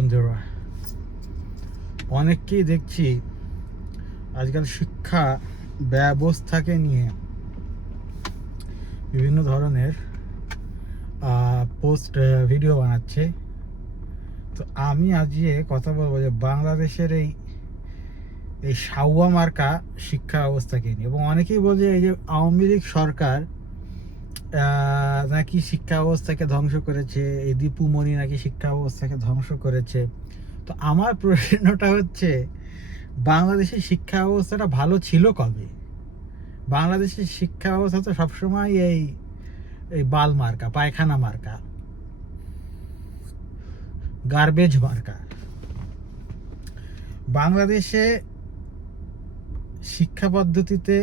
বন্ধুরা, অনেককেই দেখছি আজকাল শিক্ষা ব্যবস্থাকে নিয়ে বিভিন্ন ধরনের পোস্ট ভিডিও বানাচ্ছে। তো আমি আজকে কথা বলবো যে বাংলাদেশের এই সাউয়া মার্কা শিক্ষা ব্যবস্থাকে নিয়ে। এবং অনেকেই বলছে এই যে আওয়ামী লীগ সরকার নাকি শিক্ষা ব্যবস্থাকে ধ্বংস করেছে, এই দীপু মনি নাকি শিক্ষা ব্যবস্থাকে ধ্বংস করেছে। তো আমার প্রশ্নটা হচ্ছে, বাংলাদেশের শিক্ষা ব্যবস্থাটা ভালো ছিল কবে? বাংলাদেশের শিক্ষা ব্যবস্থা তো সবসময় এই বাল মার্কা, পায়খানা মার্কা, গার্বেজ মার্কা। বাংলাদেশে শিক্ষা পদ্ধতিতে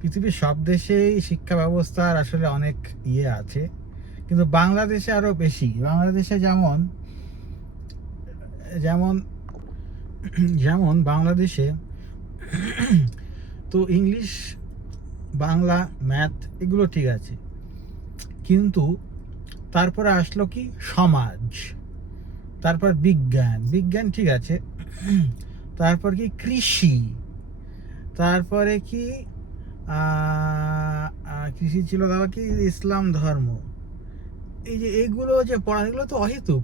পৃথিবীর সব দেশেই শিক্ষা ব্যবস্থার আসলে অনেক আছে, কিন্তু বাংলাদেশে আরো বেশি। বাংলাদেশে যেমন যেমন যেমন বাংলাদেশে তো ইংলিশ, বাংলা, ম্যাথ এগুলো ঠিক আছে, কিন্তু তারপরে আসলো কি সমাজ, তারপর বিজ্ঞান, বিজ্ঞান ঠিক আছে, তারপর কি কৃষি, তারপরে কি কৃষি ছিল, তারপর কি ইসলাম ধর্ম। এই যে এইগুলো যে পড়া, এগুলো তো অহেতুক।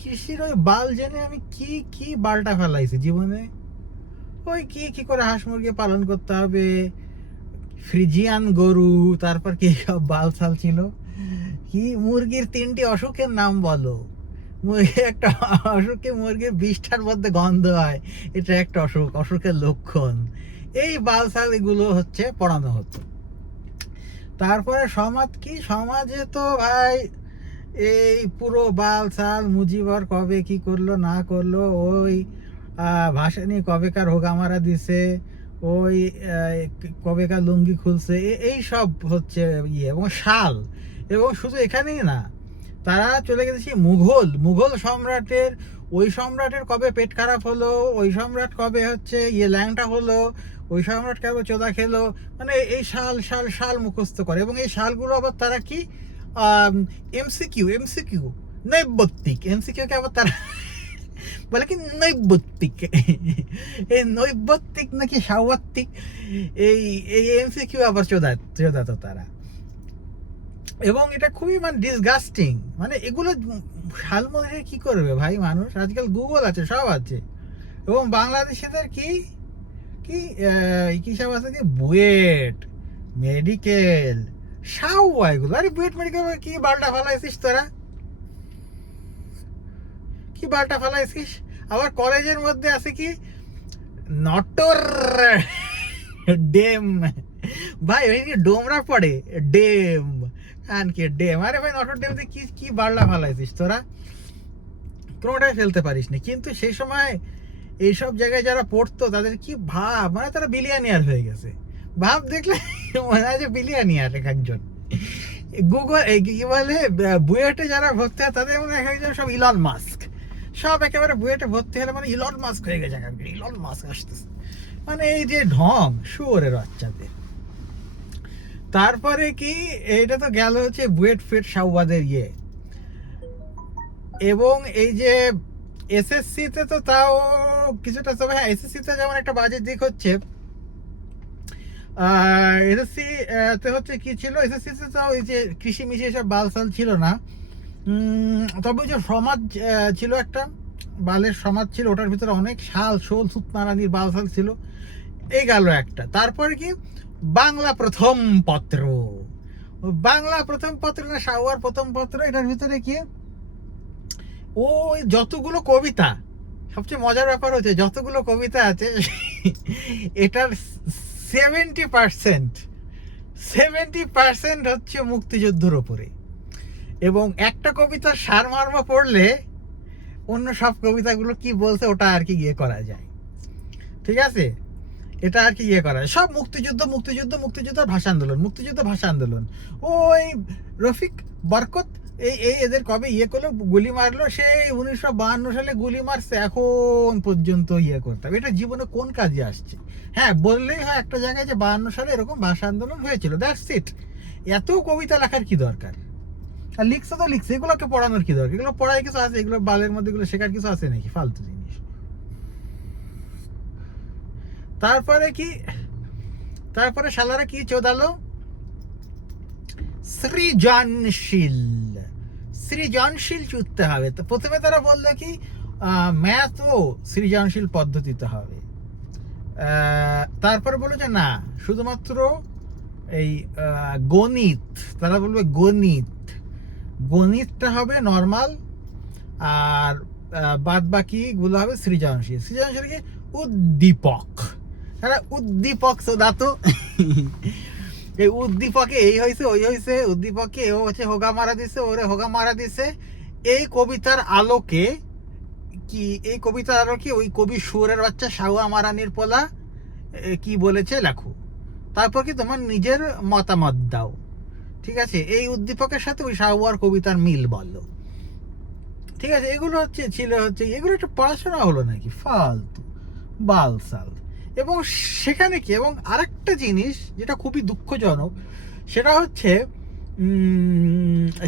কৃষির ওই বাল জেনে আমি কি কি বালটা ফেলাইছি জীবনে। ওই কি করে হাঁস মুরগি পালন করতে হবে, ফ্রিজিয়ান গরু, তারপর কি সব বাল ছাল ছিল। কি মুরগির 3টি অসুখের নাম বলো। একটা অসুখে মুরগির 20টার মধ্যে গন্ধ হয়, এটা একটা অসুখের লক্ষণ। এই বালসাল এগুলো হচ্ছে পড়ানো হতো। তারপরে সমাজ কি, সমাজে তো ভাই এই পুরো বালসাল, মুজিবর কবে কি করলো না করলো, ওই ভাসানি কবেকার হোগা মারা দিছে, ওই কবেকার লুঙ্গি খুলছে, এই সব হচ্ছে এবং শাল। এবং শুধু এখানেই না, তারা চলে গেছে মুঘল সম্রাটের, ওই সম্রাটের কবে পেট খারাপ হলো, ওই সম্রাট কবে হচ্ছে ল্যাংটা হলো, ওই সম্রাট কবে চোদা খেলো, মানে এই শাল শাল শাল মুখস্থ করে। এবং এই শালগুলো আবার তারা কি এমসিকিউ নৈবত্তিক, এমসিকিউকে আবার তারা বলে কি নৈবত্তিক, এই নৈবত্তিক নাকি সাওয়াত্তিক, এই এই এমসিকিউ আবার চোদাতো তারা। এবং এটা খুবই ডিসগাস্টিং। এগুলো শালমুদ্রে কি করবে ভাই মানুষ? আজকাল গুগল আছে, সব আছে। এবং বাংলাদেশিদের কি কি কি সব আছে, কি বুয়েট, মেডিকেল, সাউয়া, এগুলো। আরে বুয়েট মেডিকেল কি বালটা ফালাইছিস তোরা, কি বালটা ফালাইছিস। আবার কলেজের মধ্যে আছে কি নটর ডেম, ভাই ওই ডোমরা পড়ে ডেম, কি ডেম। আরে ভাই নটর ডেম কি কি বাড়লা ফালাইছিস তোরা, কোনোটাই ফেলতে পারিস না। কিন্তু সেই সময় এইসব জায়গায় যারা পড়তো তাদের কি ভাব, তারা বিলিয়নিয়ার হয়ে গেছে। ভাব দেখলে মনে হয় যে বিলিয়নিয়ার এক একজন। গুগল কি বলে, বুয়েটে যারা ভর্তি হয় তাদের মনে হয় সব ইলন মাস্ক, সব একেবারে বুয়েটে ভর্তি হলে ইলন মাস্ক হয়ে গেছে, ইলন মাস্ক আসতেছে। এই যে ঢং শুয়োরের বাচ্চাদের। তারপরে কি, এটা তো গেল হচ্ছে বুয়েট ফেট সাউবাদের এবং এই যে এসএসসি তে তো তাও কিছুটা, তবে হ্যাঁ এসএসসি তে যেমন একটা বাজে দিক হচ্ছে, এসএসসি তে হচ্ছে কি ছিল, এসএসসি তে তাও এই যে কৃষি মিশি এসব বালসাল ছিল না। তবে ওই যে সমাজ ছিল একটা, বালের সমাজ ছিল, ওটার ভিতরে অনেক শাল শোল সুতমারানির বালসাল ছিল। এই গেল একটা। তারপরে কি বাংলা প্রথম পত্র, বাংলা প্রথম পত্র না সাউয়ার প্রথম পত্র, এটার ভিতরে কি ওই যতগুলো কবিতা, সবচেয়ে মজার ব্যাপার হচ্ছে যতগুলো কবিতা আছে এটার 70% হচ্ছে মুক্তিযুদ্ধের ওপরে। এবং একটা কবিতার সারমর্ম পড়লে অন্য সব কবিতাগুলো কি বলছে ওটা আর কি করা যায়, ঠিক আছে, এটা আর কি করা যায়। সব মুক্তিযুদ্ধ মুক্তিযুদ্ধ মুক্তিযুদ্ধ ভাষা আন্দোলন, মুক্তিযুদ্ধ ভাষা আন্দোলন। ওই রফিক বরকত এই এদের কবে করলো, গুলি মারলো, সেই 1952 সালে গুলি মারছে, এখন পর্যন্ত করতাম। এটা জীবনে কোন কাজে আসছে? হ্যাঁ, বললেই হয় একটা জায়গায় যে 52 সালে এরকম ভাষা আন্দোলন হয়েছিল, দ্যাটস ইট। এত কবিতা লেখার কি দরকার? আর লিখছে তো লিখছে, এগুলোকে পড়ানোর কি দরকার? এগুলো পড়ায় কিছু আছে? এগুলো বালের মধ্যে এগুলো শেখার কিছু আছে নাকি? ফালতু জিনিস। তারপরে কি, তারপরে শালারা কি চোদালো, সৃজনশীল, সৃজনশীল চুদতে হবে। তো প্রথমে তারা বললো কি ম্যাথ ও সৃজনশীল পদ্ধতিতে হবে। তারপরে বললো যে না, শুধুমাত্র এই গণিত, তারা বলবে গণিত, গণিতটা হবে নর্মাল, আর বাদ বাকি গুলো হবে সৃজনশীল। সৃজনশীল কি? উদ্দীপক। উদ্দীপক শোধাতো। এই উদ্দীপকে এই হয়েছে ওই হয়েছে, উদ্দীপকে ও হচ্ছে হোগা মারা দিছে, ওরে হোগা মারা দিছে। এই কবিতার আলোকে কি, এই কবিতার আলোকে ওই কবি সুরের বাচ্চা শাহুয়া মারানির পোলা কি বলেছে লেখো, তারপর কি তোমার নিজের মতামত দাও। ঠিক আছে, এই উদ্দীপকের সাথে ওই শাহুয়ার কবিতার মিল বলো। ঠিক আছে, এগুলো হচ্ছে ছিল হচ্ছে, এগুলো একটা পড়াশোনা হলো নাকি? ফালতু বালসাল। এবং সেখানে কি, এবং আরেকটা জিনিস যেটা খুবই দুঃখজনক, সেটা হচ্ছে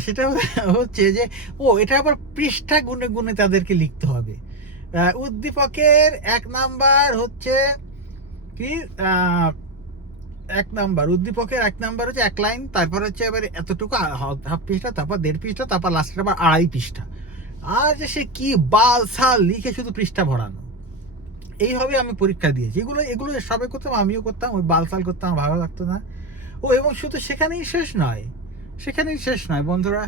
সেটা হচ্ছে যে এটা আবার পৃষ্ঠা গুনে গুনে তাদেরকে লিখতে হবে। উদ্দীপকের 1 নাম্বার হচ্ছে কি, 1 নাম্বার উদ্দীপকের 1 নাম্বার হচ্ছে 1 লাইন, তারপর হচ্ছে এবার এতটুকু হাফ পৃষ্ঠা, তারপর 1.5 পৃষ্ঠা, তারপর লাস্টের আবার 2.5 পৃষ্ঠা। আর যে সে কি বাল সাল লিখে শুধু পৃষ্ঠা ভরানো। এইভাবে আমি পরীক্ষা দিয়েছি। এগুলো এগুলো সবাই করতাম, আমিও করতাম, ওই বালসাল করতাম, ভালো লাগতো না। এবং শুধু সেখানেই শেষ নয়, সেখানেই শেষ নয় বন্ধুরা।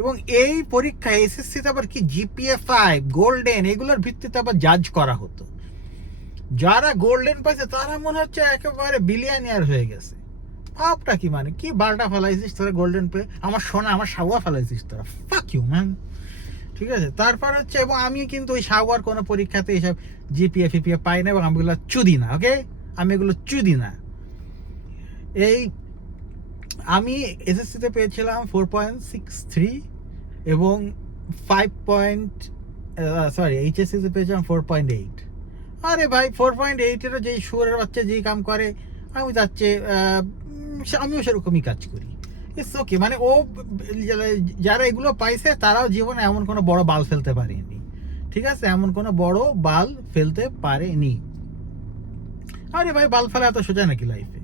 এবং এই পরীক্ষা এসএসসিতে আবার কি জিপিএ 5 গোল্ডেন এগুলোর ভিত্তিতে আবার জাজ করা হতো। যারা গোল্ডেন পাইছে তারা মনে হচ্ছে একেবারে বিলিয়নিয়ার হয়ে গেছে। ভাবটা কি, মানে কি বালটা ফেলাইছিস তোরা গোল্ডেন পেয়ে, আমার সোনা আমার সাওয়া ফেলাইছিস তোরা, ফাক ইউ ম্যান। ঠিক আছে, তারপর হচ্ছে, এবং আমি কিন্তু ওই সাওয়ার কোনো পরীক্ষাতে এইসব জিপিএ ফিপিএ পাই না, এবং আমি এগুলো চুদি না। ওকে, আমি এগুলো চুদি না। এই আমি এসএসসিতে পেয়েছিলাম 4.63 এবং 5 সরি এইচএসসিতে পেয়েছিলাম 4.8। আরে ভাই 4.8-এরও যেই শুয়োরের বাচ্চা যেই কাম করে, আমি যাচ্ছে আমিও সেরকমই কাজ করি। ইটস ওকে, মানে ও যারা এগুলো পাইছে তারাও জীবনে এমন কোনো বড় বাল ফেলতে পারেনি। ঠিক আছে, এমন কোনো বড় বাল ফেলতে পারেনি। আরে ভাই বাল ফেলা এত সোজা নাকি লাইফে?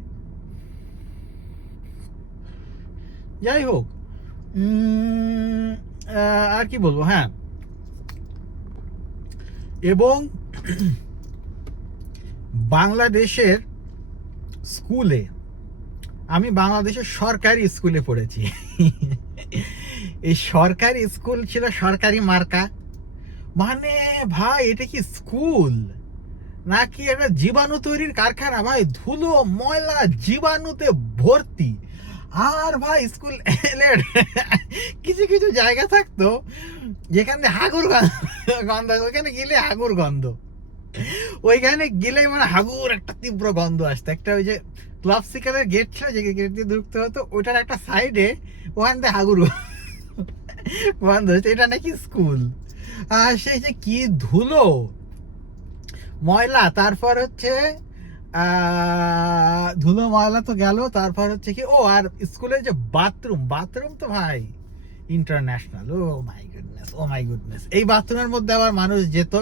যাই হোক, আর কি বলবো, হ্যাঁ, এবং বাংলাদেশের স্কুলে, আমি বাংলাদেশের সরকারি স্কুলে পড়েছি। এই সরকারি স্কুল ছিল সরকারি মার্কা। মানে ভাই এটা কি স্কুল নাকি একটা জীবাণু তৈরির কারখানা? ভাই ধুলো ময়লা জীবাণুতে ভর্তি। আর ভাই স্কুল কিছু কিছু জায়গা থাকতো যেখানে হাগুর গন্ধ, ওইখানে গেলে হাগুর গন্ধ, ওইখানে গেলে মানে হাগুর একটা তীব্র গন্ধ আসতো। একটা ওই যে ক্লাব সিকারের গেট ছিল, যে গেট দিয়ে ঢুকতে হতো, ওইটার একটা সাইডে ওখান থেকে হাগুর গন্ধ হচ্ছে। এটা নাকি স্কুল? আর সেই যে কি ধুলো ময়লা, তারপর হচ্ছে ধুলো ময়লা তো গেল, তারপর হচ্ছে কি আর স্কুলের যে বাথরুম, বাথরুম তো ভাই international. Oh my goodness, oh my goodness. এই বাথরুমের মধ্যে আবার মানুষ যেত,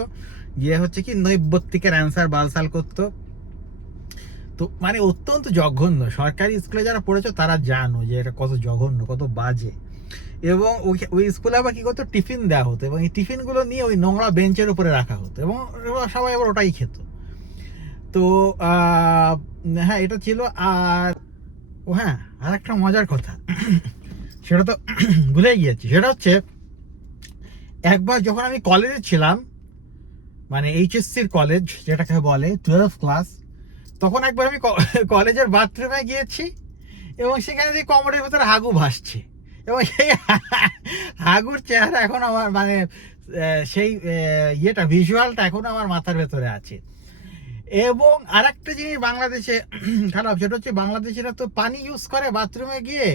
গিয়ে হচ্ছে কি নৈবত্তিকের অ্যান্সার বালসাল করতো। তো মানে অত্যন্ত জঘন্য। সরকারি স্কুলে যারা পড়েছো তারা জানো যে এটা কত জঘন্য, কত বাজে। এবং ওই স্কুলে আবার কি করতো, টিফিন দেওয়া হতো, এবং এই টিফিনগুলো নিয়ে ওই নোংরা বেঞ্চের উপরে রাখা হতো, এবং সবাই আবার ওটাই খেত। তো হ্যাঁ এটা ছিল। আর হ্যাঁ, আর একটা মজার কথা, সেটা তো ভুলে গিয়েছি। সেটা হচ্ছে একবার যখন আমি কলেজে ছিলাম, মানে এইচএসসির কলেজ যেটাকে বলে 12 ক্লাস, তখন একবার আমি কলেজের বাথরুমে গিয়েছি, এবং সেখানে যে কমোডের ভেতরে হাগু ভাসছে, এবং সেই হাগুর চেহারা এখন আমার মানে সেই ইয়েটা ভিজুয়ালটা এখন আমার মাথার ভেতরে আছে। এবং আরেকটা জিনিস বাংলাদেশে খারাপ, সেটা হচ্ছে বাংলাদেশিরা তো পানি ইউজ করে বাথরুমে গিয়ে,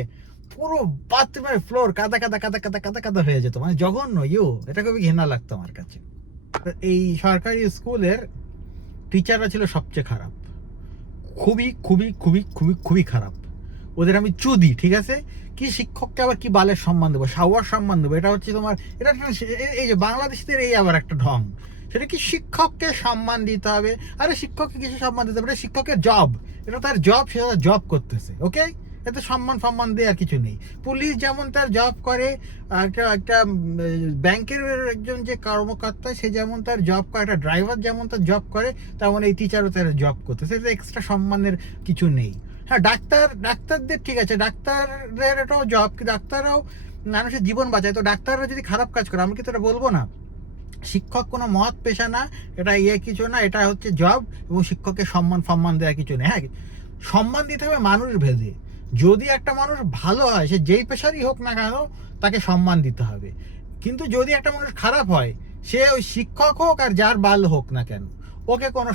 পুরো বাথরুমের ফ্লোর কাদা কাদা কাদা কাদা কাদা কাদা হয়ে যেত, মানে জঘন্য। এটা খুবই ঘৃণা লাগতো আমার কাছে। এই সরকারি স্কুলের টিচাররা ছিল সবচেয়ে খারাপ, খুবই খুবই খুবই খুবই খুবই খারাপ। ওদের আমি চুদি, ঠিক আছে? কি শিক্ষককে আবার কি বালের সম্মান দেবো, সাওয়ার সম্মান দেবো? এটা হচ্ছে তোমার, এটা এই যে বাংলাদেশিদের এই আবার একটা ঢং, সেটা কি শিক্ষককে সম্মান দিতে হবে? আরে শিক্ষককে কিছু সম্মান দিতে হবে, এটা শিক্ষকের জব, এটা তার জব, সে তার জব করতেছে, ওকে? এতে সম্মান দিয়ে আর কিছু নেই। পুলিশ যেমন তার জব করে, একটা একটা ব্যাংকের একজন যে কর্মকর্তা সে যেমন তার জব করে, একটা ড্রাইভার যেমন তার জব করে, তেমন এই টিচারও তার জব করতেছে, এতে এক্সট্রা সম্মানের কিছু নেই। হ্যাঁ, ডাক্তারদের ঠিক আছে, ডাক্তারের এটাও জব, ডাক্তাররাও মানুষের জীবন বাঁচায়, তো ডাক্তাররা যদি খারাপ কাজ করে আমি কি তো এটা বলবো না? শিক্ষক কোনো মহৎ পেশা না, এটা কিছু না, এটা হচ্ছে জব, এবং শিক্ষককে সম্মান দেওয়া কিছু নেই। হ্যাঁ, সম্মান দিতে হবে মানুষ ভেদে। যদি একটা মানুষ ভালো হয়, সে যেই পেশারই হোক না কেন, তাকে সম্মান দিতে হবে। কিন্তু যদি একটা মানুষ খারাপ হয়, সে ওই শিক্ষক হোক আর যার বাল হোক না কেন, ওকে কোনো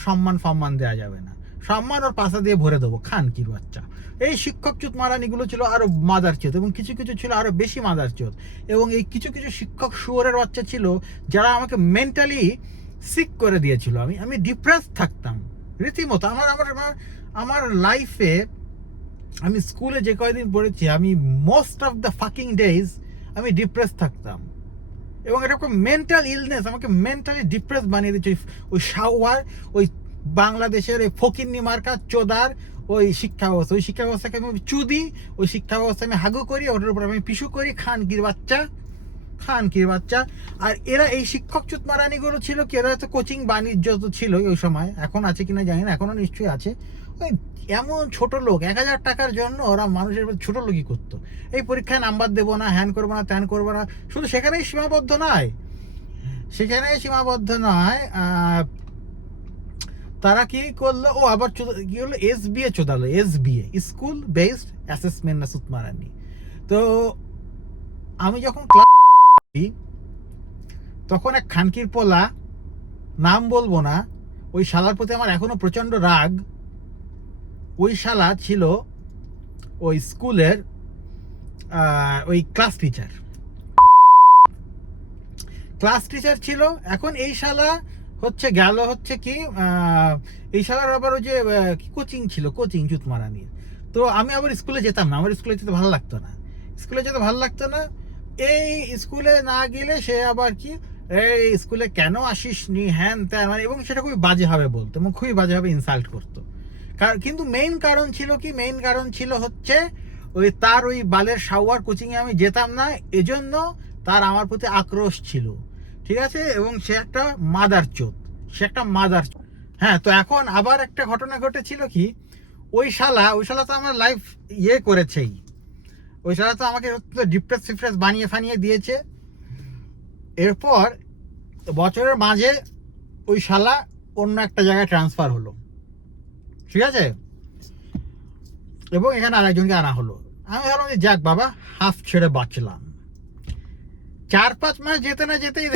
সম্মান দেওয়া যাবে না। সম্মান ওর পাশা দিয়ে ভরে দেবো, খান কির বাচ্চা। এই শিক্ষক চুত মারানিগুলো ছিল আরো মাদার চোত, এবং কিছু কিছু ছিল আরো বেশি মাদার চোত। এবং এই কিছু কিছু শিক্ষক শুয়োরের বাচ্চা ছিল যারা আমাকে মেন্টালি সিক করে দিয়েছিল। আমি ডিপ্রেস থাকতাম রীতিমতো। আমার লাইফে, আমি স্কুলে যে কয়দিন পড়েছি, আমি most of the fucking days আমি ডিপ্রেস থাকতাম। এবং এটা একটা মেন্টাল ইলনেস, আমাকে মেন্টালি ডিপ্রেস বানিয়ে দিচ্ছে ওই শাওয়ার, ওই বাংলাদেশের এই ফকিন্নি মার্কা চোদার ওই শিক্ষা ব্যবস্থা। ওই শিক্ষা ব্যবস্থাকে আমি চুদি, ওই শিক্ষা ব্যবস্থা আমি হাগু করি, ওটার উপর আমি পিছু করি, খানকির বাচ্চা। আর এরা এই শিক্ষক চুতমারানিগুলো ছিল কি, এরা তো কোচিং বাণিজ্য তো ছিল ওই সময়, এখন আছে কিনা জানি না, এখনো নিশ্চয়ই আছে। ওই এমন ছোট লোক, 1,000 টাকার জন্য ওরা মানুষের ছোট লোকই করতো। এই পরীক্ষায় নাম্বার দেবো না, হ্যান করবো না, ত্যান করবো না। শুধু সেখানেই সীমাবদ্ধ নয়, তারা কি করলো, ও আবার কি হলো, SBA চোদালো, SBA, school based assessment না সুতমারানি। তো আমি যখন ক্লাস, তখন এক খানকির পোলা, নাম বলবো না, ওই শালার প্রতি আমার এখনো প্রচন্ড রাগ। ওই শালা ছিল ওই স্কুলের ওই ক্লাস টিচার ছিল। এখন এই শালা হচ্ছে গেল হচ্ছে কি, এই শালার আবার ওই যে কোচিং ছিল, কোচিং জুতমারানি। তো আমি আবার স্কুলে যেতাম না, আমার স্কুলে যেতে ভালো লাগতো না। এই স্কুলে না গেলে সে আবার কি, এই স্কুলে কেন আসিস নি, হ্যান ত্যান, মানে, এবং সেটা খুবই বাজেভাবে বলতো এবং খুবই বাজেভাবে ইনসাল্ট করতো। কিন্তু মেইন কারণ ছিল হচ্ছে ওই তার ওই বালের শাওয়ার কোচিংয়ে আমি যেতাম না, এজন্য তার আমার প্রতি আক্রোশ ছিল, ঠিক আছে? এবং সে একটা মাদার চোদ। হ্যাঁ, তো এখন আবার একটা ঘটনা ঘটেছিল কি, ওই শালা তো আমার লাইফ করেছেই। ওই শালা তো আমাকে ডিপ্রেস বানিয়ে দিয়েছে। এরপর বছরের মাঝে ওই শালা অন্য একটা জায়গায় ট্রান্সফার হলো, ঠিক আছে? এবং এখানে আরেকজনকে আনা হলো। আমি ভাবলাম যে যাক বাবা, হাফ ছেড়ে বাঁচলাম। 4-5 মাস যেতে না যেতেই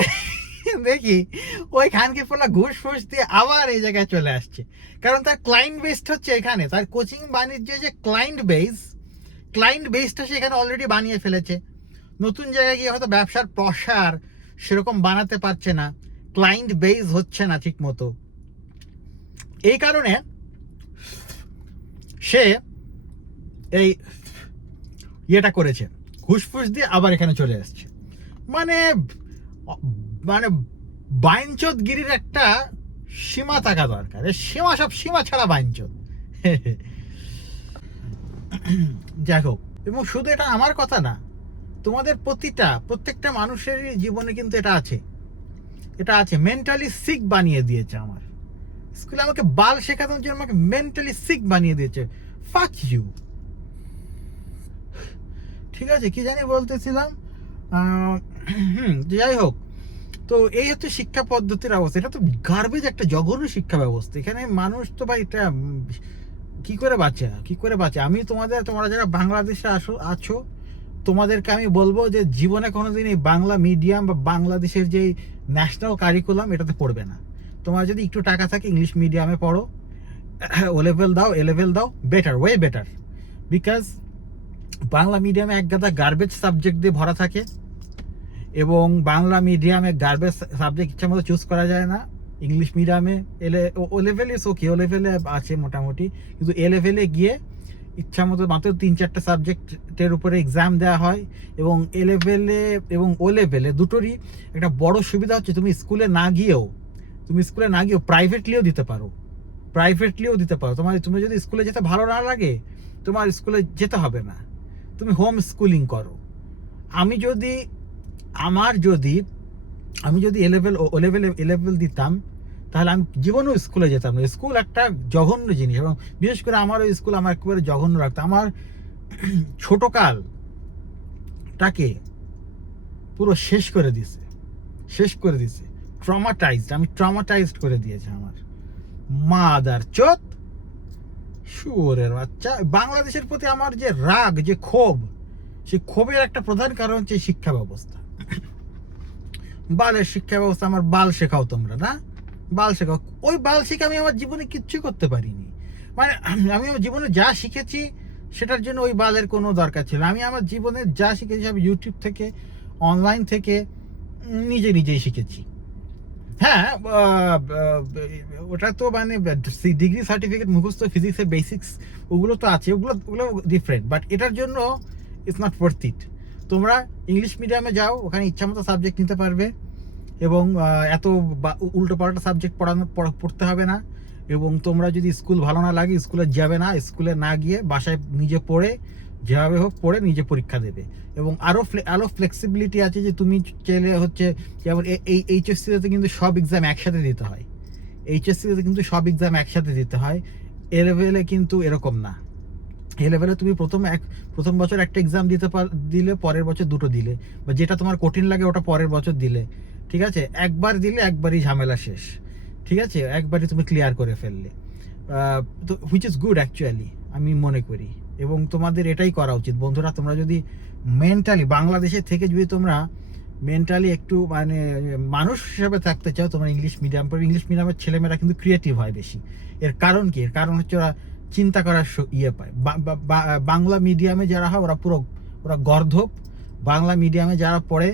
দেখি ওই খানকির পোলা ঘুষ ফুস দিয়ে আবার এই জায়গায় চলে আসছে। কারণ তার ক্লায়েন্ট বেসড হচ্ছে এখানে, তার কোচিং বাণিজ্যে যে ক্লায়েন্ট বেসটা সে এখানে অলরেডি বানিয়ে ফেলেছে। নতুন জায়গায় গিয়ে হয়তো ব্যবসার প্রসার সেরকম বানাতে পারছে না, ক্লায়েন্ট বেস হচ্ছে না ঠিক মতো। এই কারণে সে এই ইয়েটা করেছে, ঘুষফুস দিয়ে আবার এখানে চলে আসছে। মানে বাইনচোদগিরির একটা সীমা থাকা দরকার। সীমা ছাড়া বাইনচোদ। যাই হোক, এবং শুধু এটা আমার কথা না, তোমাদের প্রত্যেকটা মানুষেরই জীবনে কিন্তু এটা আছে। মেন্টালি সিক বানিয়ে দিয়েছে আমার স্কুলে, আমাকে বাল শেখানোর জন্য আমাকে মেন্টালি সিক বানিয়ে দিয়েছে। Fuck you. ঠিক আছে, কি জানি বলতেছিলাম, যাই হোক। তো এই হচ্ছে শিক্ষা পদ্ধতির অবস্থা। এটা তো গার্বেজ একটা জঘন্য শিক্ষা ব্যবস্থা। এখানে মানুষ তো ভাই এটা কি করে বাঁচে? আমি তোমরা যারা বাংলাদেশে আছো, তোমাদেরকে আমি বলবো যে জীবনে কোনোদিন এই বাংলা মিডিয়াম বা বাংলাদেশের যে ন্যাশনাল কারিকুলাম এটাতে পড়বে না। তোমার যদি একটু টাকা থাকে ইংলিশ মিডিয়ামে পড়ো, ও লেভেল দাও, ওয়ে বেটার। বিকজ বাংলা মিডিয়ামে এক গাদা গার্বেজ সাবজেক্ট দিয়ে ভরা থাকে, এবং বাংলা মিডিয়ামে গার্বেজ সাবজেক্ট ইচ্ছা মতো চুজ করা যায় না। ইংলিশ মিডিয়ামে ও লেভেলে আছে মোটামুটি, কিন্তু এ লেভেলে গিয়ে ইচ্ছা মতো মাত্র 3-4টা সাবজেক্টের উপরে এক্সাম দেওয়া হয়। এবং এ লেভেলে এবং ও লেভেলে দুটোরই একটা বড় সুবিধা হচ্ছে তুমি স্কুলে না গিয়েও প্রাইভেটলিও দিতে পারো। তুমি যদি স্কুলে যেতে ভালো না লাগে, তোমার স্কুলে যেতে হবে না, তুমি হোম স্কুলিং করো। আমি যদি আমার যদি আমি যদি এ লেভেল দিতাম, তাহলে আমি জীবনেও স্কুলে যেতাম না। স্কুল একটা জঘন্য জিনিস, এবং বিশেষ করে আমার ওই স্কুল আমার একেবারে জঘন্য রাখতো। আমার ছোটকালটাকে পুরো শেষ করে দিছে। ট্রমাটাইজড করে দিয়েছে আমার মাদার চোদ শুয়োরের বাচ্চা। বাংলাদেশের প্রতি আমার যে রাগ, যে ক্ষোভ, সেই ক্ষোভের একটা প্রধান কারণ হচ্ছে শিক্ষা ব্যবস্থা। বালের শিক্ষা ব্যবস্থা। আমার বাল শেখাও তোমরা, না বাল শেখাও। ওই বাল শিখে আমি আমার জীবনে কিচ্ছু করতে পারিনি। মানে আমি আমার জীবনে যা শিখেছি সেটার জন্য ওই বালের কোনো দরকার ছিল। আমি আমার জীবনে যা শিখেছি আমি ইউটিউব থেকে, অনলাইন থেকে নিজেই শিখেছি। হ্যাঁ, ওটা তো মানে ডিগ্রি সার্টিফিকেট, মুখস্থ ফিজিক্সের বেসিক্স ওগুলো তো আছে, ওগুলো ডিফারেন্ট, বাট এটার জন্য ইটস নট ওয়ার্থ ইট। তোমরা ইংলিশ মিডিয়ামে যাও, ওখানে ইচ্ছা মতো সাবজেক্ট নিতে পারবে, এবং এত উল্টো পাল্টা সাবজেক্ট পড়তে হবে না। এবং তোমরা যদি স্কুল ভালো না লাগে স্কুলে যাবে না, স্কুলে না গিয়ে বাসায় নিজে পড়ে, যেভাবে হোক পড়ে নিজে পরীক্ষা দেবে। এবং আরও ফ্লেক্সিবিলিটি আছে যে তুমি চাইলে হচ্ছে, যেমন এই এইচএসসিতে কিন্তু সব এক্সাম একসাথে দিতে হয়। এ লেভেলে কিন্তু এরকম না। এ লেভেলে তুমি প্রথম বছর একটা এক্সাম দিলে, পরের বছর দুটো দিলে, বা যেটা তোমার কঠিন লাগে ওটা পরের বছর দিলে, ঠিক আছে? একবার দিলে একবারই ঝামেলা শেষ, ঠিক আছে? একবারই তুমি ক্লিয়ার করে ফেললে, তো হুইচ ইজ গুড অ্যাকচুয়ালি, আমি মনে করি। এবং তোমাদের এটাই করা উচিত বন্ধুরা। তোমরা যদি মেন্টালি বাংলাদেশের থেকে যদি তোমরা মেন্টালি একটু মানে মানুষ হিসাবে থাকতে চাও, তোমরা ইংলিশ মিডিয়ামের ছেলেমেয়েরা কিন্তু ক্রিয়েটিভ হয় বেশি। এর কারণ কি? এর কারণ হচ্ছে ওরা চিন্তা করার ইয়ে পায়। বাংলা মিডিয়ামে যারা হয় ওরা গর্ধপ। বাংলা মিডিয়ামে যারা পড়ে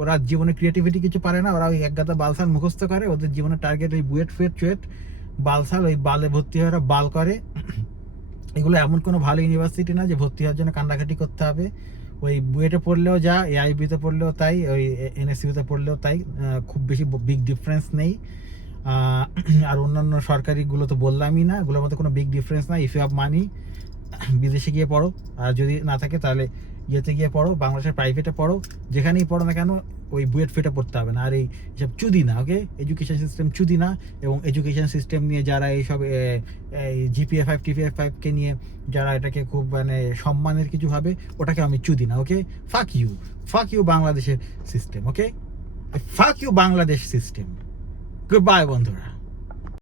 ওরা জীবনে ক্রিয়েটিভিটি কিছু পারে না। ওরা ওই এক গাদা বালসাল মুখস্থ করে। ওদের জীবনের টার্গেট ওই বুয়েট চুয়েট বালসাল, ওই বালে ভর্তি হয়ে ওরা বাল করে। এগুলো এমন কোনো ভালো ইউনিভার্সিটি না যে ভর্তি হওয়ার জন্য কান্নাকাটি করতে হবে। ওই বুয়েটে পড়লেও যা, এআইবিতে পড়লেও তাই, ওই এনএসইউতে পড়লেও তাই, খুব বেশি বিগ ডিফারেন্স নেই। আর অন্যান্য সরকারিগুলো তো বললামই না, এগুলোর মধ্যে কোনো বিগ ডিফারেন্স নাই। ইফ ইউ হ্যাভ মানি বিদেশে গিয়ে পড়ো, আর যদি না থাকে তাহলে ইয়েতে গিয়ে পড়ো, বাংলাদেশের প্রাইভেটে পড়ো, যেখানেই পড়ো না কেন ওই বুয়েট ফেটে পড়তে হবে না। আর এই সব চুদি না, ওকে? এডুকেশন সিস্টেম চুদি না। এবং এডুকেশন সিস্টেম নিয়ে যারা এইসব জিপিএ 5 টিপিএ 5কে নিয়ে যারা এটাকে খুব মানে সম্মানের কিছু ভাবে, ওটাকে আমি চুদি না, ওকে? ফাক ইউ বাংলাদেশের system, okay? Fuck you Bangladesh system. Good bye বন্ধুরা।